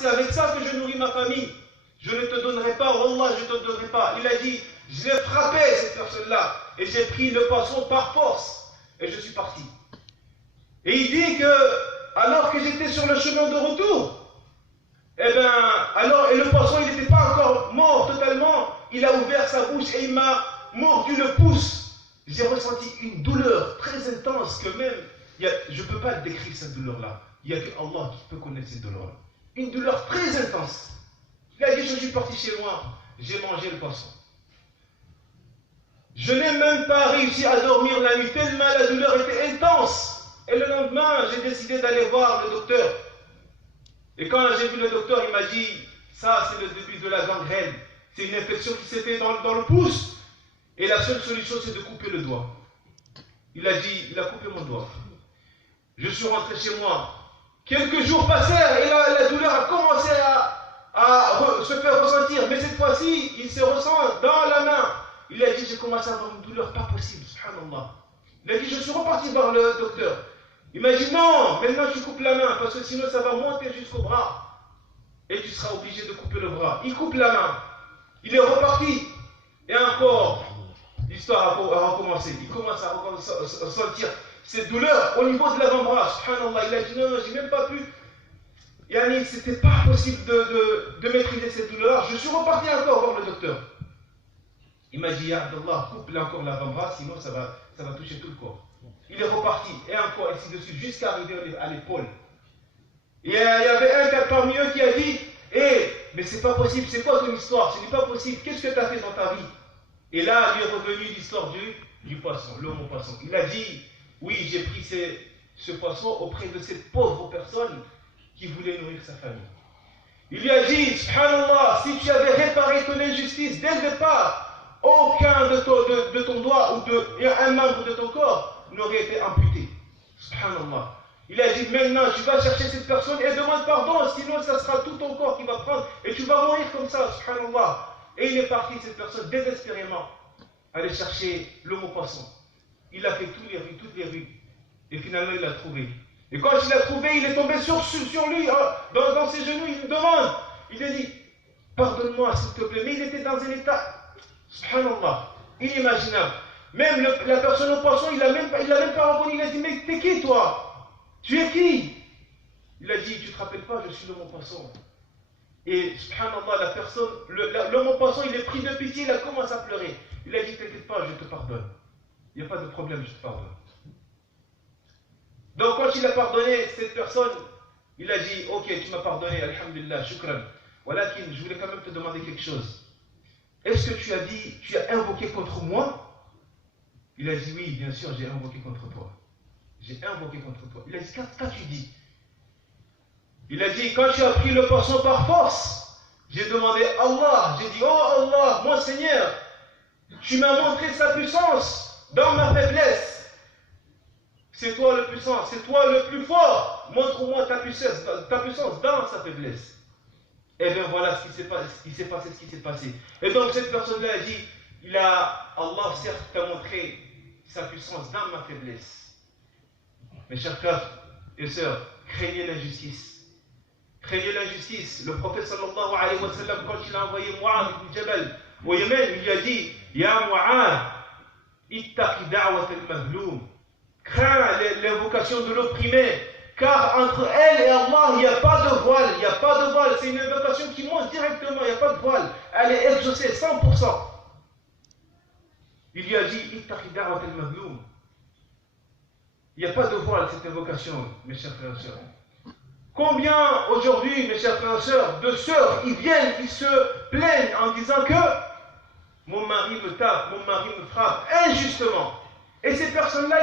c'est avec ça que je nourris ma famille. Je ne te donnerai pas, Wallah, je ne te donnerai pas. Il a dit, je l'ai frappé, cette personne-là, et j'ai pris le poisson par force, et je suis parti. Et il dit que, alors que j'étais sur le chemin de retour, et le poisson, il n'était pas encore mort totalement, il a ouvert sa bouche et il m'a mordu le pouce. J'ai ressenti une douleur très intense que même, je ne peux pas décrire cette douleur-là. Il n'y a que Allah qui peut connaître cette douleur-là. Une douleur très intense. Il a dit, je suis parti chez moi, j'ai mangé le poisson. Je n'ai même pas réussi à dormir la nuit, tellement la douleur était intense. Et le lendemain, j'ai décidé d'aller voir le docteur. Et quand j'ai vu le docteur, il m'a dit, ça c'est le début de la gangrène. C'est une infection qui s'est faite dans le pouce. Et la seule solution, c'est de couper le doigt. Il a coupé mon doigt. Je suis rentré chez moi. Quelques jours passèrent et la douleur a commencé à se faire ressentir. Mais cette fois-ci, il se ressent dans la main. Il a dit, j'ai commencé à avoir une douleur pas possible, subhanallah. Il a dit, je suis reparti voir le docteur. Il m'a dit, non, maintenant tu coupes la main, parce que sinon ça va monter jusqu'au bras. Et tu seras obligé de couper le bras. Il coupe la main. Il est reparti. Et encore, l'histoire a recommencé. Il commence à ressentir cette douleur au niveau de l'avant-bras. Subhanallah, il a dit, non, j'ai même pas pu. C'était pas possible de maîtriser cette douleur. Je suis reparti encore voir le docteur. Il m'a dit, ya Abdallah, coupe encore l'avant-bras, sinon ça va toucher tout le corps. Il est reparti, et encore ainsi de suite, jusqu'à arriver à l'épaule. Et il y avait un parmi eux qui a dit, mais c'est pas possible, c'est quoi ton histoire? Ce n'est pas possible, qu'est-ce que tu as fait dans ta vie? Et là, il est revenu l'histoire du poisson, l'homme au poisson. Il a dit, oui, j'ai pris ce poisson auprès de cette pauvre personne qui voulait nourrir sa famille. Il lui a dit, subhanallah, si tu avais réparé ton injustice dès le départ, aucun de ton doigt ou un membre de ton corps n'aurait été amputé. Subhanallah. Il a dit, maintenant tu vas chercher cette personne et demande pardon, sinon ça sera tout ton corps qui va prendre et tu vas mourir comme ça, subhanallah. Et il est parti, cette personne, désespérément, aller chercher l'homme au poisson. Il a fait toutes les rues. Et finalement, il l'a trouvé. Et quand il l'a trouvé, il est tombé sur lui, dans ses genoux, il me demande. Il a dit, pardonne-moi, s'il te plaît. Mais il était dans un état, subhanallah, inimaginable. Même la personne au poisson, il l'a même pas reconnu. Il a dit, mais t'es qui toi? Tu es qui? Il a dit, tu te rappelles pas, je suis l'homme au poisson. Et subhanallah, la personne, l'homme au poisson, il est pris de pitié, il a commencé à pleurer. Il a dit, t'inquiète pas, je te pardonne. Il n'y a pas de problème, je te pardonne. Donc quand il a pardonné cette personne, il a dit, ok, tu m'as pardonné, alhamdulillah, shukran. Walakin, je voulais quand même te demander quelque chose. Est-ce que tu as invoqué contre moi? Il a dit, oui, bien sûr, j'ai invoqué contre toi. J'ai invoqué contre toi. Il a dit, qu'as-tu dit? Il a dit, quand tu as pris le poisson par force, j'ai demandé Allah, j'ai dit, oh Allah, mon Seigneur, tu m'as montré sa puissance dans ma faiblesse. C'est toi le puissant, c'est toi le plus fort. Montre-moi ta puissance dans sa faiblesse. Et bien voilà ce qui s'est passé. Et donc cette personne-là a dit, Allah certes t'a montré sa puissance dans ma faiblesse. Mes chers frères et sœurs, craignez l'injustice. Craignez l'injustice. Le prophète sallallahu alayhi wa sallam, quand il a envoyé Mu'adh ibn Jabal au Yémen, il lui a dit, Ya Mu'adh, ittaqi da'wat al-mazloum. Crains l'invocation de l'opprimé, car entre elle et Allah, il n'y a pas de voile, c'est une invocation qui monte directement, il n'y a pas de voile, elle est exaucée 100%. Il lui a dit, ittaqi da'wat al-mazloum. Il n'y a pas de voile, cette invocation, mes chers frères et sœurs. Combien aujourd'hui, mes chers frères et sœurs, de sœurs, ils se plaignent en disant que mon mari me tape, mon mari me frappe injustement. Et ces personnes-là,